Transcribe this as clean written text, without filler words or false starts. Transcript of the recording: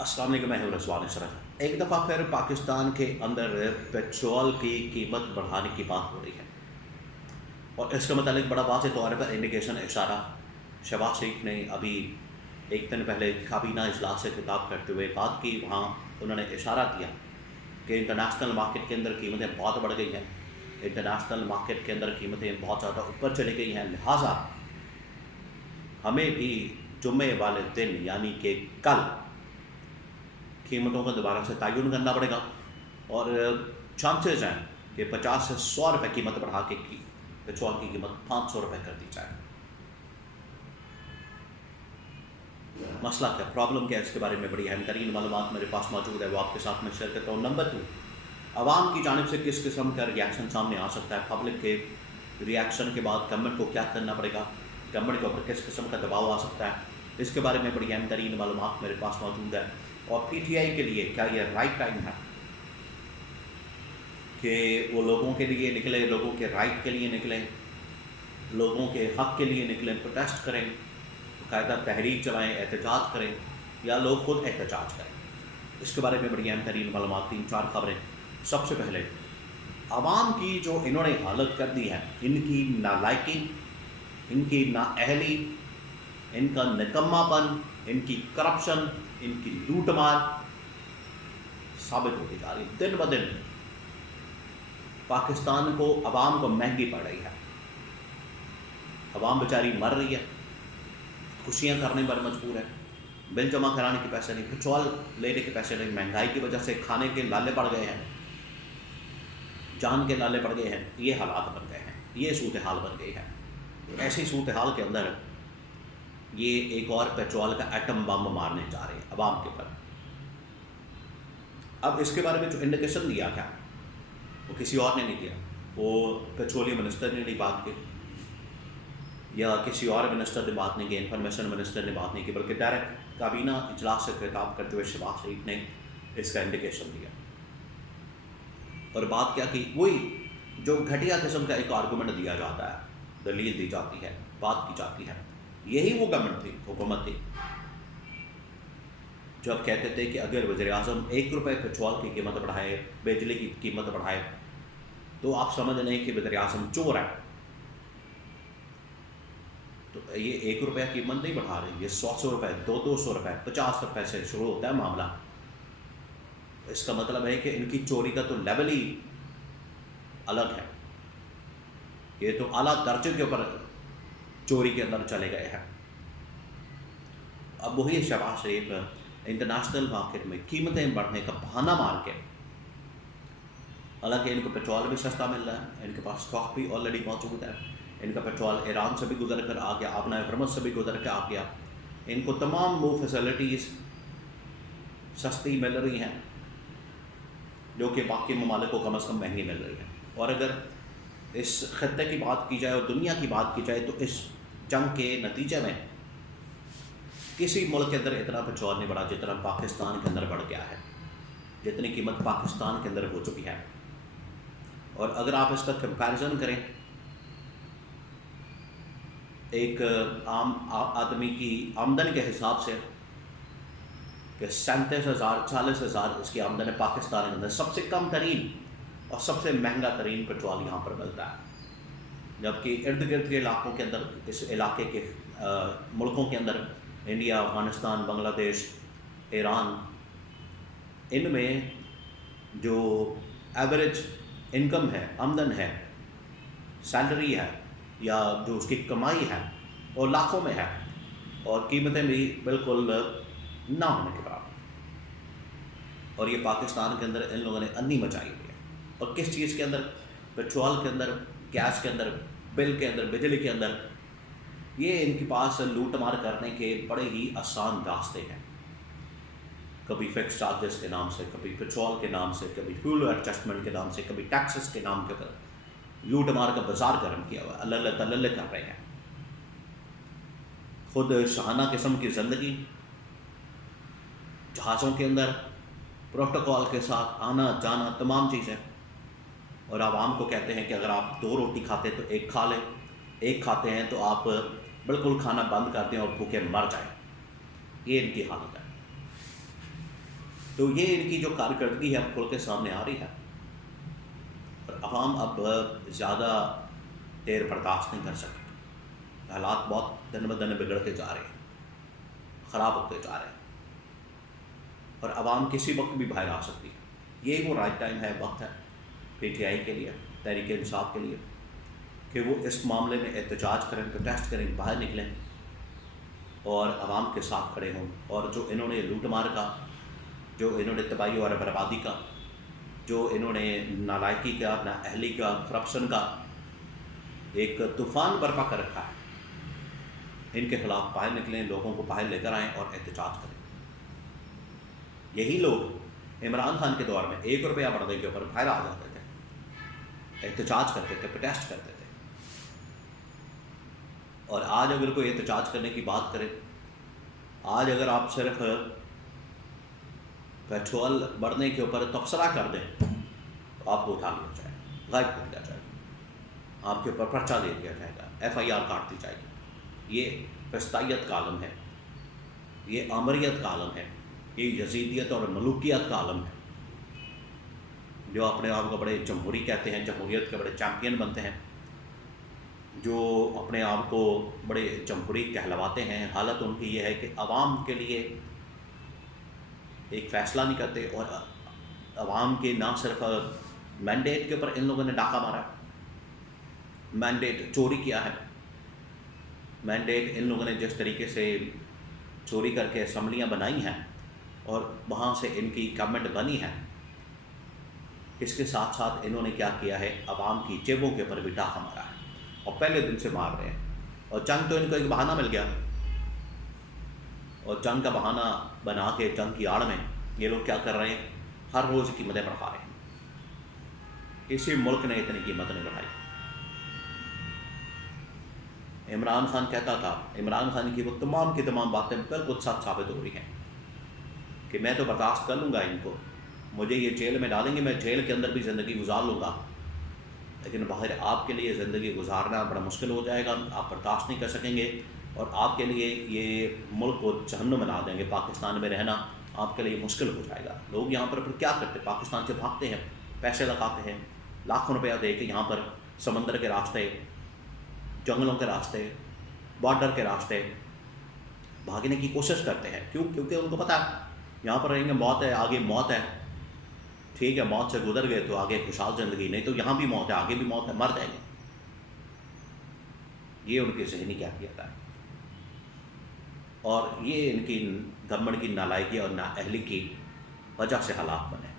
السلام علیکم، میں ہوں رضوان اسرت۔ ایک دفعہ پھر پاکستان کے اندر پیٹرول کی قیمت بڑھانے کی بات ہو رہی ہے، اور اس کے متعلق بڑا واضح طور پر انڈیکیشن اشارہ شہباز شریف نے ابھی ایک دن پہلے کابینہ اجلاس سے خطاب کرتے ہوئے بات کی۔ وہاں انہوں نے اشارہ کیا کہ انٹرنیشنل مارکیٹ کے اندر قیمتیں بہت بڑھ گئی ہیں، انٹرنیشنل مارکیٹ کے اندر قیمتیں بہت زیادہ اوپر چلی گئی ہیں، لہٰذا ہمیں بھی جمعے والے دن یعنی کہ کل قیمتوں کا دوبارہ سے تعین کرنا پڑے گا، اور چانسز ہیں کہ 50 سے 100 روپے قیمت بڑھا کے پیٹرول کی قیمت 500 روپے کر دی جائے۔ مسئلہ کیا، پرابلم کیا ہے، اس کے بارے میں بڑی اہم ترین معلومات میرے پاس موجود ہے، وہ آپ کے ساتھ میں شیئر کرتا ہوں۔ نمبر 2، عوام کی جانب سے کس قسم کا ری ایکشن سامنے آ سکتا ہے، پبلک کے ری ایکشن کے بعد گورنمنٹ کو کیا کرنا پڑے گا، گورنمنٹ کے اوپر کس قسم کا دباؤ آ سکتا ہے، اس کے بارے میں بڑی اہم ترین معلومات میرے پاس موجود ہے۔ اور پی ٹی آئی کے لیے کیا یہ رائٹ ٹائم ہے کہ وہ لوگوں کے لیے نکلے، لوگوں کے رائٹ کے لیے نکلیں، لوگوں کے حق کے لیے نکلیں، پروٹیسٹ کریں، باقاعدہ تحریک چلائیں، احتجاج کریں، یا لوگ خود احتجاج کریں؟ اس کے بارے میں بڑی اہم ترین معلومات، 3-4 خبریں۔ سب سے پہلے عوام کی جو انہوں نے حالت کر دی ہے، ان کی نالائکی، ان کی نااہلی، ان کا نکما پن، ان کی کرپشن، ان کی لوٹ مار ثابت ہوتی جا رہی ہے۔ دن بدن پاکستان کو، عوام کو مہنگی پڑ رہی ہے، عوام بیچاری مر رہی ہے، خوشیاں کرنے پر مجبور ہے، بل جمع کرانے کے پیسے نہیں، پیٹرول لینے کے پیسے نہیں، مہنگائی کی وجہ سے کھانے کے لالے پڑ گئے ہیں، جان کے لالے پڑ گئے ہیں، یہ حالات بن گئے ہیں، یہ صورتحال بن گئی ہے۔ ایسی صورتحال کے اندر یہ ایک اور پیٹرول کا ایٹم بم مارنے جا رہے ہیں عوام کے اوپر۔ اب اس کے بارے میں جو انڈیکیشن دیا گیا وہ کسی اور نے نہیں دیا، وہ پیٹرولیم منسٹر نے نہیں بات کی، یا کسی اور منسٹر نے بات نہیں کی، انفارمیشن منسٹر نے بات نہیں کی، بلکہ ڈائریکٹ کابینہ اجلاس سے خطاب کرتے ہوئے شہباز شریف نے اس کا انڈیکیشن دیا۔ اور بات کیا کی، وہی جو گھٹیا قسم کا ایک آرگومنٹ دیا جاتا ہے، دلیل دی جاتی ہے، بات کی جاتی ہے، یہی وہ گورنمنٹ تھی، حکومت تھی، جو اب کہتے تھے کہ اگر وزیر اعظم 1 روپے پیٹرول کی قیمت بڑھائے، بجلی کی قیمت بڑھائے، تو آپ سمجھ لیں کہ وزیر اعظم چور ہے۔ تو یہ 1 روپے قیمت نہیں بڑھا رہے، یہ 100 روپے، 200 روپے، 50 روپے سے شروع ہوتا ہے معاملہ۔ اس کا مطلب ہے کہ ان کی چوری کا تو لیول ہی الگ ہے، یہ تو اعلیٰ درجے کے اوپر چوری کے اندر چلے گئے ہیں۔ اب وہی شہباز شریف انٹرنیشنل مارکیٹ میں قیمتیں بڑھنے کا بہانہ مار کے، حالانکہ ان کو پیٹرول بھی سستا مل رہا ہے، ان کے پاس اسٹاک بھی آلریڈی موجود ہے، ان کا پیٹرول ایران سے بھی گزر کر آ گیا، آبنہ ہرمز سے بھی گزر کے آ گیا، ان کو تمام وہ فیسلٹیز سستی مل رہی ہیں جو کہ باقی ممالک کو کم از کم مہنگی مل رہی ہیں۔ اور اگر اس خطے کی بات کی جائے اور دنیا کی بات کی جائے تو اس جنگ کے نتیجے میں کسی ملک کے اندر اتنا پیٹرول نہیں بڑھا جتنا پاکستان کے اندر بڑھ گیا ہے، جتنی قیمت پاکستان کے اندر ہو چکی ہے۔ اور اگر آپ اس کا کمپیریزن کریں ایک عام آدمی کی آمدن کے حساب سے، کہ 37,000 40,000 اس کی آمدن ہے پاکستان کے اندر، سب سے کم ترین اور سب سے مہنگا ترین پیٹرول یہاں پر ملتا ہے، جبکہ ارد گرد کے علاقوں کے اندر، اس علاقے کے ملکوں کے اندر، انڈیا، افغانستان، بنگلہ دیش، ایران، ان میں جو ایوریج انکم ہے، آمدن ہے، سیلری ہے، یا جو اس کی کمائی ہے، وہ لاکھوں میں ہے، اور قیمتیں بھی بالکل نہ ہونے کے برابر۔ اور یہ پاکستان کے اندر ان لوگوں نے انی مچائی ہوئی ہے، اور کس چیز کے اندر، پیٹرول کے اندر، گیس کے اندر، بل کے اندر، بجلی کے اندر۔ یہ ان کے پاس لوٹ مار کرنے کے بڑے ہی آسان راستے ہیں، کبھی فکس چارجز کے نام سے، کبھی پیٹرول کے نام سے، کبھی فیول ایڈجسٹمنٹ کے نام سے، کبھی ٹیکسز کے نام کے اوپر لوٹ مار کا بازار گرم کیا ہوا ہے، اللہ تلل کر رہے ہیں۔ خود شاہانہ قسم کی زندگی، جہازوں کے اندر پروٹوکول کے ساتھ آنا جانا، تمام چیزیں، اور عوام کو کہتے ہیں کہ اگر آپ 2 روٹی کھاتے ہیں تو 1 کھا لیں، 1 کھاتے ہیں تو آپ بالکل کھانا بند کر دیں اور بھوکے مر جائیں۔ یہ ان کی حالت ہے۔ تو یہ ان کی جو کارکردگی ہے اب کھل کے سامنے آ رہی ہے، اور عوام اب زیادہ دیر برداشت نہیں کر سکتے. حالات بہت دن بدن بگڑتے جا رہے ہیں، خراب ہوتے جا رہے ہیں، اور عوام کسی وقت بھی باہر آ سکتی ہے. یہی وہ رائٹ ٹائم ہے، وقت ہے پی ٹی آئی کے لیے، تحریک انصاف کے لیے، کہ وہ اس معاملے میں احتجاج کریں، پروٹیسٹ کریں، باہر نکلیں اور عوام کے ساتھ کھڑے ہوں. اور جو انہوں نے لوٹ مار کا، جو انہوں نے تباہی اور بربادی کا، جو انہوں نے نالائکی کا، نااہلی کا، کرپشن کا ایک طوفان برپا کر رکھا ہے، ان کے خلاف باہر نکلیں، لوگوں کو باہر لے کر آئیں اور احتجاج کریں. یہی لوگ عمران خان کے دور میں 1 روپیہ بڑھنے کے اوپر باہر آ جاتے تھے، احتجاج کرتے تھے، پروٹیسٹ کرتے تھے. اور آج اگر کوئی احتجاج کرنے کی بات کرے، آج اگر آپ صرف پیٹرول بڑھنے کے اوپر تبصرہ کر دیں تو آپ کو اٹھا لیا جائے گا، غائب کر دیا جائے گا، آپ کے اوپر پرچہ دے دیا جائے گا، FIR کاٹ دی جائے گی. یہ فسطائیت کا عالم ہے، یہ آمریت کا عالم ہے، یہ یزیدیت اور ملوکیت کا عالم ہے. جو اپنے آپ کو بڑے جمہوری کہتے ہیں، جمہوریت کے بڑے چیمپئن بنتے ہیں، جو اپنے آپ کو بڑے جمہوری کہلواتے ہیں، حالت ان کی یہ ہے کہ عوام کے لیے ایک فیصلہ نہیں کرتے. اور عوام کے نہ صرف مینڈیٹ کے اوپر ان لوگوں نے ڈاکہ مارا، مینڈیٹ چوری کیا ہے. مینڈیٹ ان لوگوں نے جس طریقے سے چوری کر کے اسمبلیاں بنائی ہیں اور وہاں سے ان کی گورنمنٹ بنی ہے، اس کے ساتھ ساتھ انہوں نے کیا کیا ہے، عوام کی جیبوں کے اوپر بھی ڈاکہ مارا ہے، اور پہلے دن سے مار رہے ہیں. اور جنگ تو ان کو ایک بہانہ مل گیا، اور جنگ کا بہانہ بنا کے جنگ کی آڑ میں یہ لوگ کیا کر رہے ہیں، ہر روز قیمتیں بڑھا رہے ہیں. کسی ملک نے اتنی قیمت نہیں بڑھائی. عمران خان کہتا تھا، عمران خان کی وہ تمام کی تمام باتیں بالکل سچ ثابت ہو رہی ہیں کہ میں تو برداشت کر لوں گا ان کو، مجھے یہ جیل میں ڈالیں گے، میں جیل کے اندر بھی زندگی گزار لوں گا، لیکن باہر آپ کے لیے زندگی گزارنا بڑا مشکل ہو جائے گا، آپ برداشت نہیں کر سکیں گے، اور آپ کے لیے یہ ملک کو جہنم بنا دیں گے. پاکستان میں رہنا آپ کے لیے مشکل ہو جائے گا. لوگ یہاں پر پھر کیا کرتے، پاکستان سے بھاگتے ہیں، پیسے لگاتے ہیں، لاکھوں روپیہ دے کے یہاں پر سمندر کے راستے، جنگلوں کے راستے، بارڈر کے راستے بھاگنے کی کوشش کرتے ہیں. کیوں؟ کیونکہ ان کو پتہ ہے یہاں پر رہیں گے موت ہے، آگے موت ہے. ٹھیک ہے، موت سے گزر گئے تو آگے خوشحال زندگی، نہیں تو یہاں بھی موت ہے، آگے بھی موت ہے، مر جائیں گے. یہ ان کی ذہنی کیفیت ہے، اور یہ ان کی گورنمنٹ کی نالائکی اور نااہلی کی وجہ سے حالات بنے.